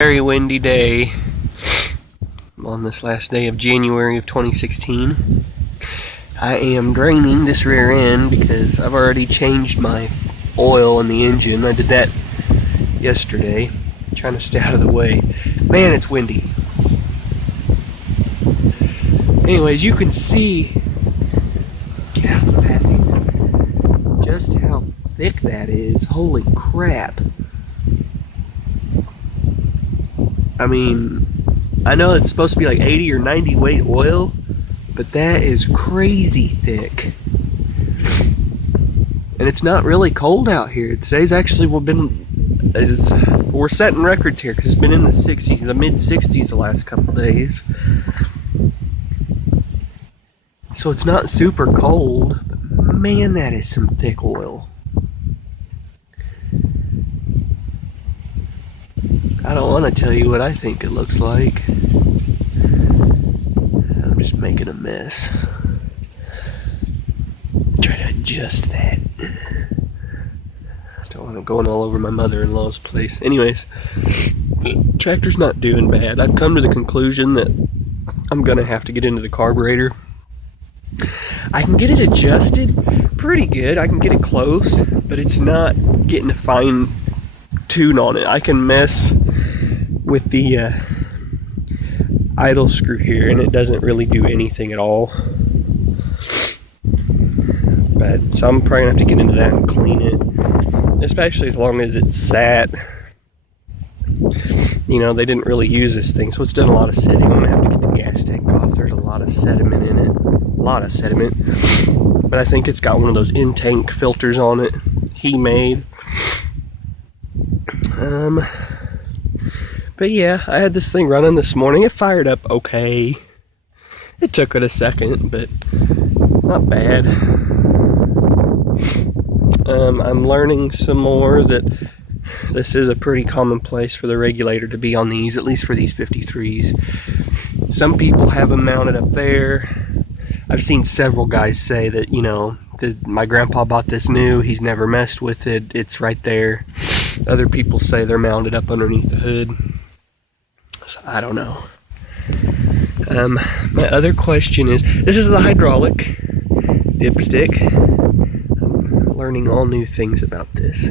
Very windy day on this last day of January of 2016. I am draining this rear end because I've already changed my oil in the engine. I did that yesterday, trying to stay out of the way. Man, it's windy. Anyways, you can see just how thick that is. Holy crap. I mean, I know it's supposed to be like 80 or 90 weight oil, but that is crazy thick. And it's not really cold out here. Today's actually we're setting records here because it's been in the 60s, the mid 60s the last couple days. So it's not super cold, but man, that is some thick oil. I don't want to tell you what I think it looks like. I'm just making a mess. Try to adjust that. Don't want it going all over my mother-in-law's place. Anyways, the tractor's not doing bad. I've come to the conclusion that I'm going to have to get into the carburetor. I can get it adjusted pretty good. I can get it close, but it's not getting a fine tune on it. I can mess with the idle screw here and it doesn't really do anything at all. But so I'm probably gonna have to get into that and clean it, especially as long as it's sat. You know, they didn't really use this thing, so it's done a lot of setting. I'm gonna have to get the gas tank off. There's a lot of sediment in it. A lot of sediment. But I think it's got one of those in-tank filters on it he made. But yeah, I had this thing running this morning. It fired up okay. It took it a second, but not bad. I'm learning some more that this is a pretty common place for the regulator to be on these, at least for these 53s. Some people have them mounted up there. I've seen several guys say that, you know, my grandpa bought this new, he's never messed with it, it's right there. Other people say they're mounted up underneath the hood. So I don't know. My other question is, this is the hydraulic dipstick. I'm learning all new things about this.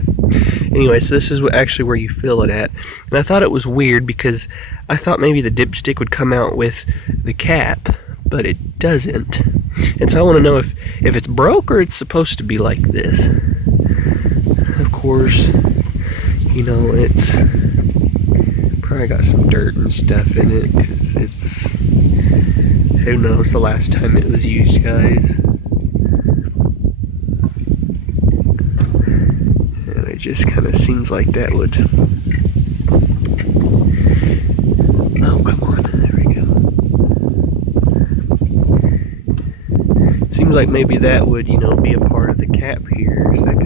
Anyway, so this is actually where you fill it at. And I thought it was weird because I thought maybe the dipstick would come out with the cap, but it doesn't. And so I want to know if it's broke or it's supposed to be like this. Of course, you know, it's probably got some dirt and stuff in it because it's, who knows the last time it was used, guys. And it just kind of seems like that would, oh come on, there we go. Seems like maybe that would, you know, be a part of the cap here, so that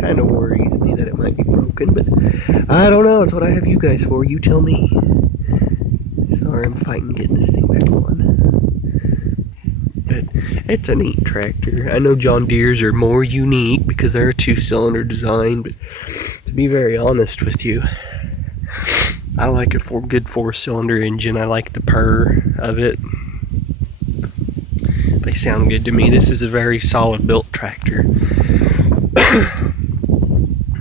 kind of worries me that it might be broken, but I don't know. It's what I have you guys for. You tell me. Sorry, I'm fighting getting this thing back on. But it's a neat tractor. I know John Deere's are more unique because they're a 2-cylinder design, but to be very honest with you, I like a good 4-cylinder engine. I like the purr of it. They sound good to me. This is a very solid built tractor.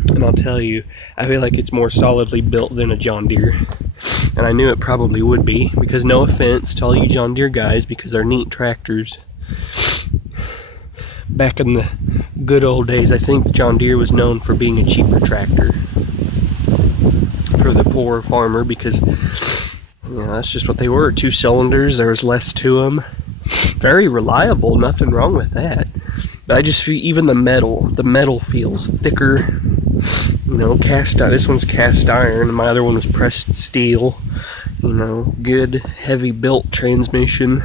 And I'll tell you, I feel like it's more solidly built than a John Deere. And I knew it probably would be, because no offense to all you John Deere guys, because they're neat tractors. Back in the good old days, I think John Deere was known for being a cheaper tractor for the poor farmer, because, you know, that's just what they were. 2 cylinders, there was less to them. Very reliable, nothing wrong with that. But I just feel even the metal feels thicker. You know, this one's cast iron, and my other one was pressed steel. You know, good heavy built transmission.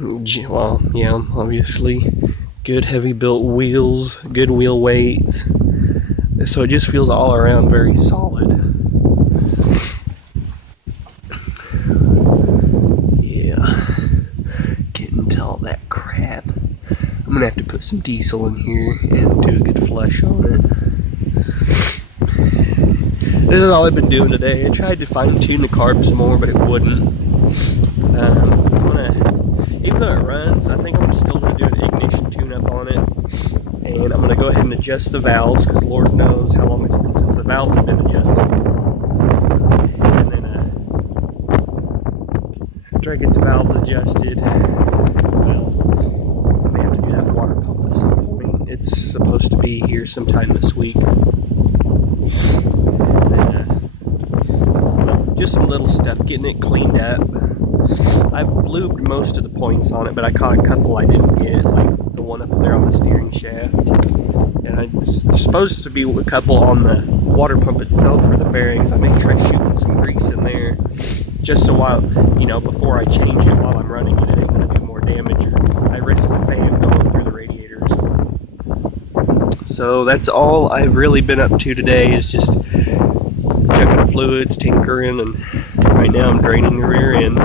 Well, yeah, obviously, good heavy built wheels, good wheel weights. So it just feels all around very solid. Yeah, getting to all that crap. I'm gonna have to put some diesel in here and do a good flush on it. This is all I've been doing today. I tried to fine tune the carb some more, but it wouldn't. Even though it runs, I think I'm still gonna do an ignition tune-up on it, and I'm gonna go ahead and adjust the valves because Lord knows how long it's been since the valves have been adjusted. And then after I get the valves adjusted, well, I may have to do that water pump at some point. It's supposed to be here sometime this week. Just some little stuff, getting it cleaned up. I've lubed most of the points on it, but I caught a couple I didn't get, like the one up there on the steering shaft. And it's supposed to be a couple on the water pump itself for the bearings. I may try shooting some grease in there, just so while, before I change it while I'm running it, it ain't going to do more damage, or I risk the fan going through the radiators. So that's all I've really been up to today, is just checking fluids, tinkering, and right now I'm draining the rear end.